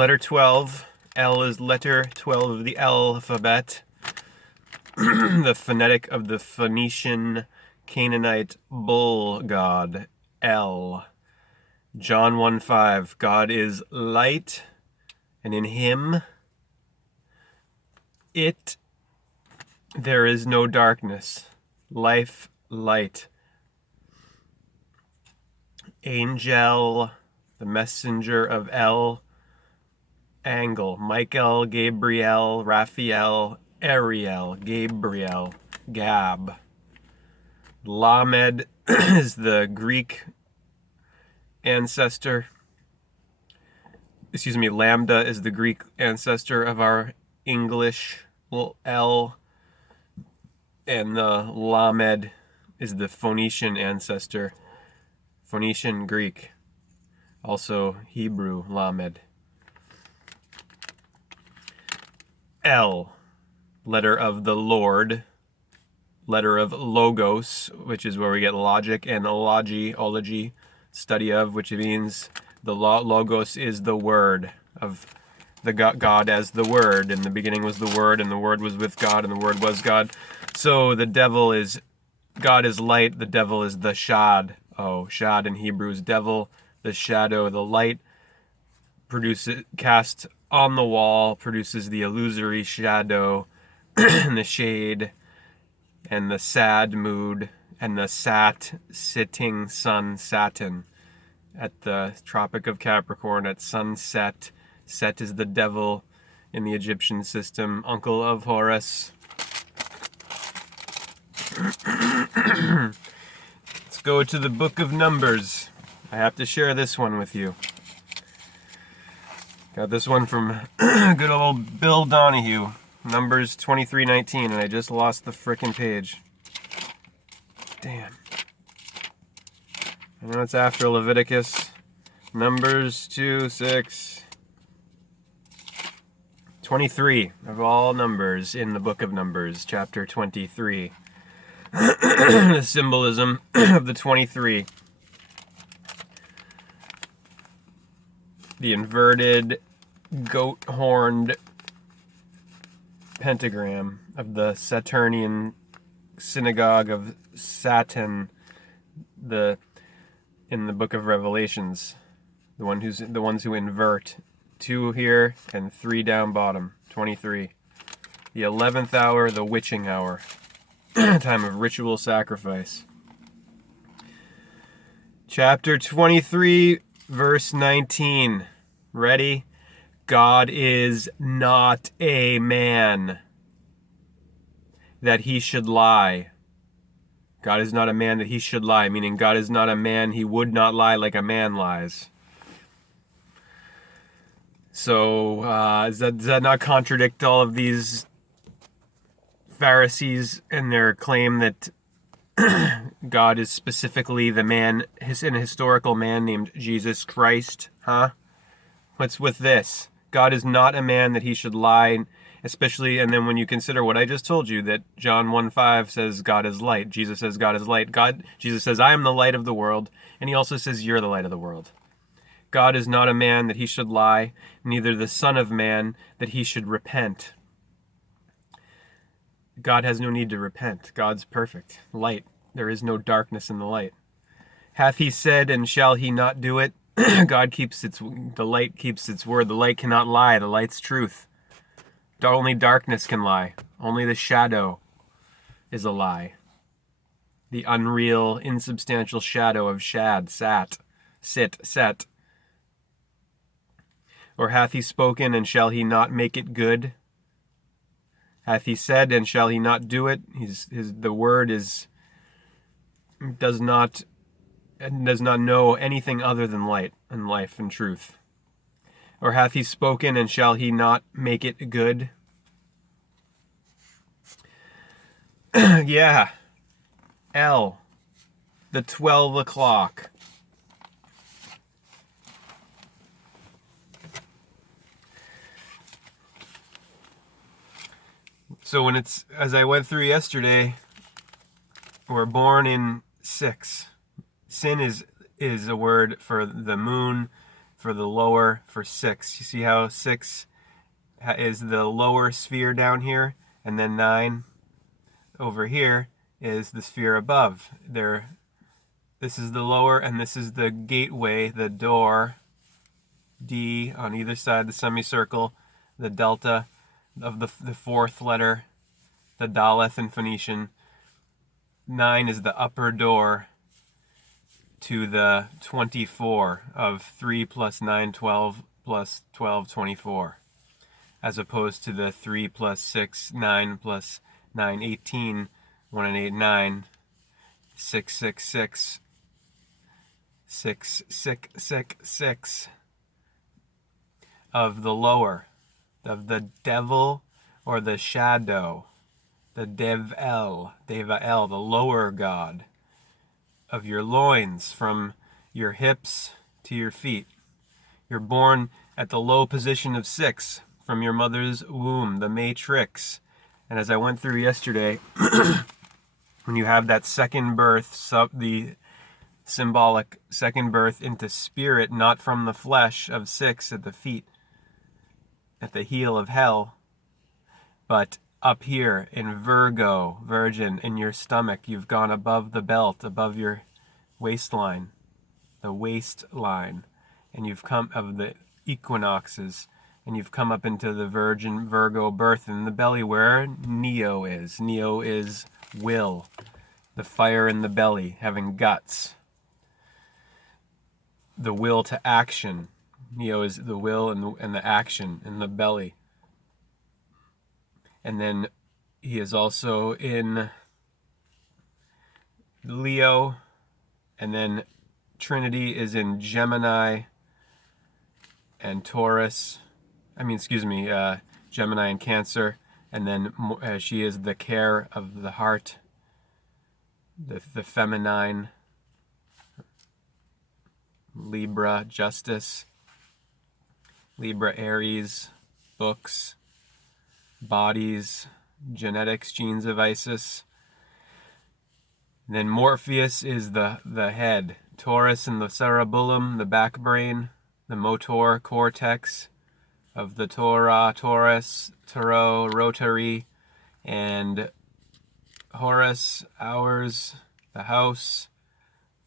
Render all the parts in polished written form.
Letter 12. L is letter 12 of the alphabet. The phonetic of the Phoenician Canaanite bull god, L. John 1:5. God is light, and in him there is no darkness. Life, light. Angel, the messenger of El. Angle, Michael, Gabriel, Raphael, Ariel, Gabriel, Gab. Lamed is the Greek ancestor. Lambda is the Greek ancestor of our English L. And the Lamed is the Phoenician ancestor. Phoenician Greek. Also Hebrew Lamed. L, letter of the Lord, letter of Logos, which is where we get logic, and ology, study of, which means the Logos is the word of the God as the Word. In the beginning was the Word, and the Word was with God, and the Word was God. So the devil is, God is light, the devil is the Shad. Oh, Shad in Hebrew is devil, the shadow, the light produces, cast on the wall, produces the illusory shadow, and the shade, and the sad mood, and the sitting sun, Saturn, at the Tropic of Capricorn at sunset. Set is the devil in the Egyptian system, uncle of Horus. Let's go to the book of Numbers. I have to share this one with you. Got this one from good old Bill Donahue. Numbers 23:19, and I just lost the frickin' page. Damn. I know it's after Leviticus. Numbers 2:6. 23 of all numbers in the book of Numbers, chapter 23. The symbolism of the 23. The inverted, goat-horned pentagram of the Saturnian synagogue of Satan, in the book of Revelations, the ones who invert, 2 here and 3 down bottom, 23. The 11th hour, the witching hour, time of ritual sacrifice. Chapter 23, verse 19. Ready? God is not a man that he should lie. God is not a man that he should lie, meaning God is not a man, he would not lie like a man lies. So, does that not contradict all of these Pharisees and their claim that God is specifically the man, an historical man named Jesus Christ? Huh? What's with this? God is not a man that he should lie, especially, and then when you consider what I just told you, that John 1:5 says God is light. Jesus says God is light. Jesus says, I am the light of the world. And he also says, you're the light of the world. God is not a man that he should lie, neither the Son of Man that he should repent. God has no need to repent. God's perfect. Light. There is no darkness in the light. Hath he said, and shall he not do it? The light keeps its word. The light cannot lie. The light's truth. Only darkness can lie. Only the shadow is a lie. The unreal, insubstantial shadow of set. Or hath he spoken, and shall he not make it good? Hath he said, and shall he not do it? The word does not know anything other than light and life and truth. Or hath he spoken, and shall he not make it good? Yeah. L. The 12 o'clock. So when it's, as I went through yesterday, we're born in 6. Sin is a word for the moon, for the lower, for 6. You see how 6 is the lower sphere down here, and then 9 over here is the sphere above. This is the lower, and this is the gateway, the door, D on either side of the semicircle, the delta of the fourth letter, the Daleth in Phoenician. 9 is the upper door to the 24 of 3 plus 9, 12 plus 12, 24, as opposed to the 3 plus 6, 9 plus 9, 18, 1 and 8, 9, 6, 6, 6, 6, 6, 6, 6 of the lower, of the devil or the shadow, the Dev-El, Deva-El, the lower god of your loins, from your hips to your feet. You're born at the low position of 6 from your mother's womb, the matrix. And as I went through yesterday, when you have that second birth, the symbolic second birth into spirit, not from the flesh of 6 at the feet, at the heel of hell, but up here in Virgo, Virgin, in your stomach, you've gone above the belt, above your waistline, the waistline, and you've come of the equinoxes, and you've come up into the Virgin Virgo birth in the belly where Neo is. Neo is will, the fire in the belly, having guts, the will to action. Neo is the will and the action in the belly. And then he is also in Leo, and then Trinity is in Gemini and Taurus. Gemini and Cancer. And then she is the care of the heart, the feminine, Libra, justice, Libra, Aries, books, bodies, genetics, genes of Isis. And then Morpheus is the head, Taurus and the cerebellum, the back brain, the motor cortex of the Torah, Taurus, Tarot, Rotary, and Horus, hours, the house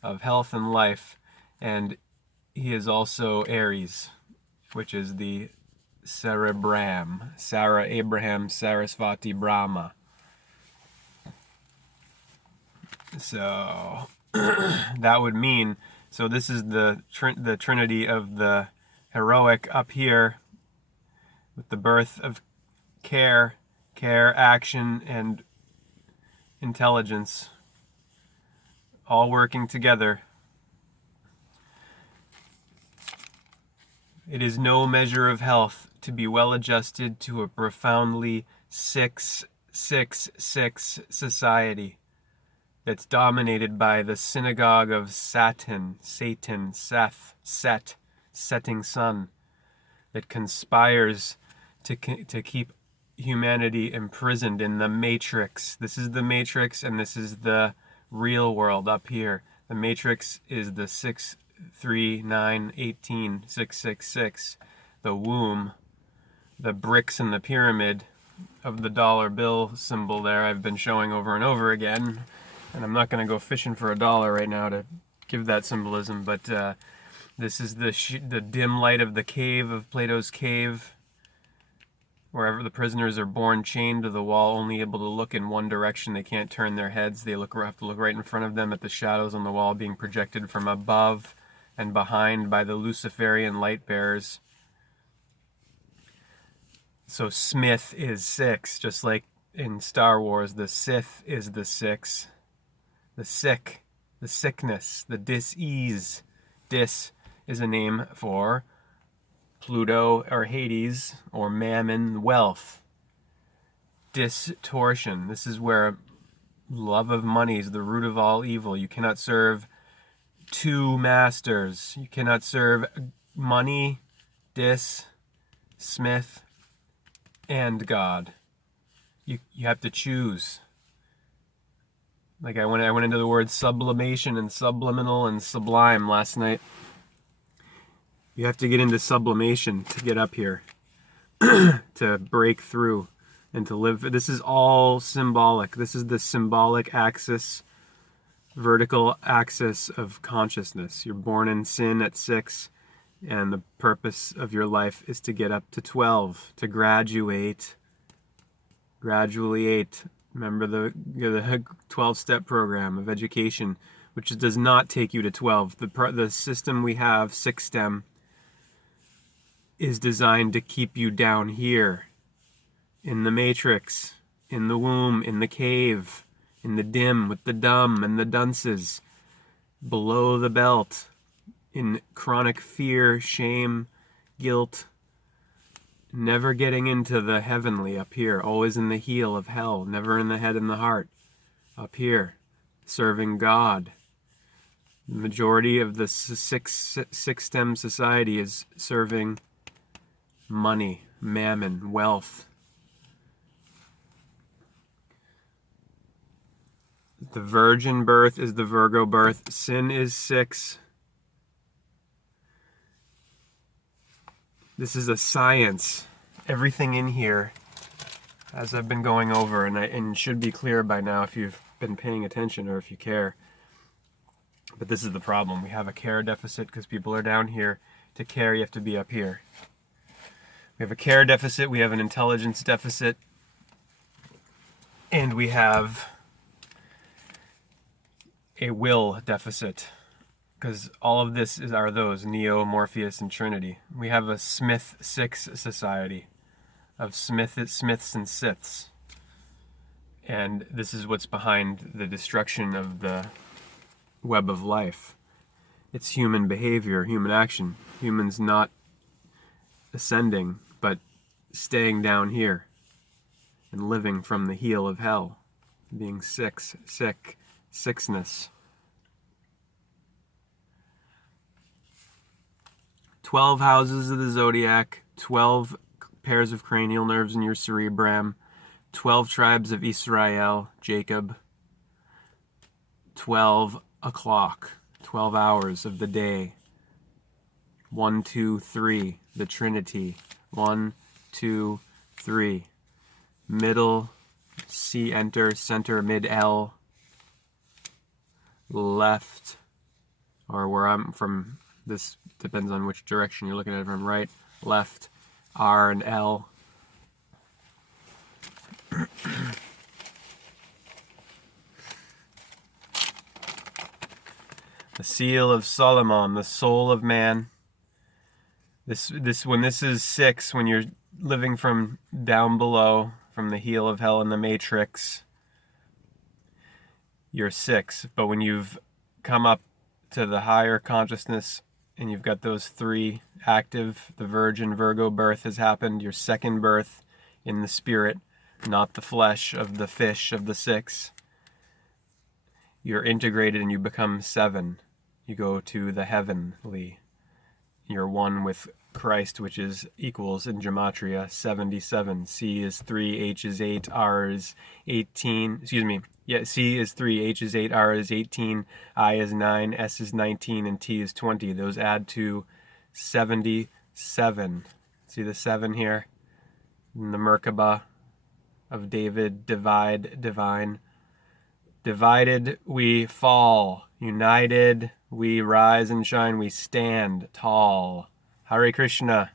of health and life. And he is also Aries, which is the Cerebram, Sarah, Abraham, Sarasvati, Brahma. So that would mean, so this is the trinity of the heroic up here, with the birth of care, action, and intelligence, all working together. It is no measure of health to be well adjusted to a profoundly 666 society that's dominated by the synagogue of Satan, Seth, Set, setting sun, that conspires to keep humanity imprisoned in the matrix. This is the matrix, and this is the real world up here. The matrix is the 6, 3, 9, 18, 666, the womb, the bricks in the pyramid of the dollar bill symbol there I've been showing over and over again. And I'm not going to go fishing for a dollar right now to give that symbolism, but this is the dim light of the cave, of Plato's cave, wherever the prisoners are born chained to the wall, only able to look in one direction. They can't turn their heads. They have to look right in front of them at the shadows on the wall being projected from above and behind by the Luciferian light bearers. So Smith is 6, just like in Star Wars, the Sith is the 6. The sick, the sickness, the dis-ease. Dis is a name for Pluto or Hades or Mammon, wealth. Distortion. This is where love of money is the root of all evil. You cannot serve two masters. You cannot serve money, Smith, and God. You have to choose. Like I went into the word sublimation and subliminal and sublime last night. You have to get into sublimation to get up here, to break through and to live. This is all symbolic. This is the symbolic axis, vertical axis of consciousness. You're born in sin at 6, and the purpose of your life is to get up to 12, to graduate. Graduate. Remember the 12-step program of education, which does not take you to 12. The system we have, 6-STEM, is designed to keep you down here, in the matrix, in the womb, in the cave, in the dim, with the dumb and the dunces, below the belt, in chronic fear, shame, guilt, never getting into the heavenly up here, always in the heel of hell, never in the head and the heart, up here, serving God. The majority of the 6-STEM society is serving money, mammon, wealth. The virgin birth is the Virgo birth. Sin is 6. This is a science. Everything in here, as I've been going over, and should be clear by now if you've been paying attention or if you care. But this is the problem. We have a care deficit because people are down here. To care, you have to be up here. We have a care deficit, we have an intelligence deficit, and we have a will deficit, because all of this are those, Neo, Morpheus, and Trinity. We have a Smith 6 society of Smiths and Siths, and this is what's behind the destruction of the web of life. It's human behavior, human action, humans not ascending, but staying down here and living from the heel of hell, being sick, sickness. 12 houses of the zodiac, 12 pairs of cranial nerves in your cerebrum, 12 tribes of Israel, Jacob, 12 o'clock, 12 hours of the day. 1, 2, 3, the Trinity. 1, 2, 3. Middle, C, enter, center, mid, L. Left, or where I'm from, this depends on which direction you're looking at it from, right, left, R and L. The seal of Solomon, the soul of man. When this is 6, when you're living from down below, from the heel of hell in the matrix, you're 6. But when you've come up to the higher consciousness and you've got those 3 active, the virgin Virgo birth has happened, your second birth in the spirit, not the flesh of the fish of the 6. You're integrated and you become 7. You go to the heavenly. You're one with Christ, which is equals in gematria 77. C is 3, H is 8, R is 18. C is 3, H is 8, R is 18, I is 9, S is 19, and T is 20. Those add to 77. See the 7 here? In the Merkabah of David, divine. Divided, we fall. United, we rise and shine. We stand tall. Hare Krishna.